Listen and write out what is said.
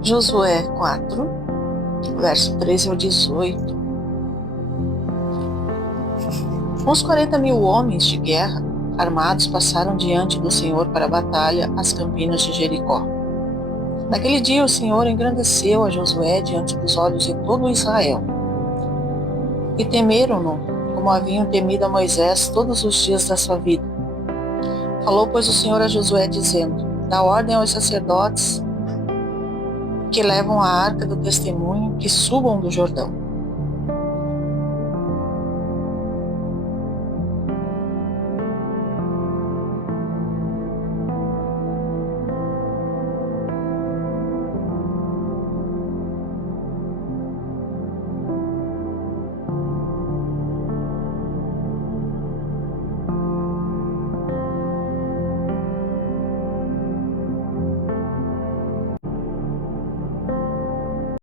Josué 4, verso 13 ao 18. Uns 40.000 homens de guerra armados passaram diante do Senhor para a batalha às campinas de Jericó. Naquele dia o Senhor engrandeceu a Josué diante dos olhos de todo Israel. E temeram-no, como haviam temido a Moisés todos os dias da sua vida. Falou, pois, o Senhor a Josué, dizendo: dá ordem aos sacerdotes que levam a arca do testemunho que subam do Jordão.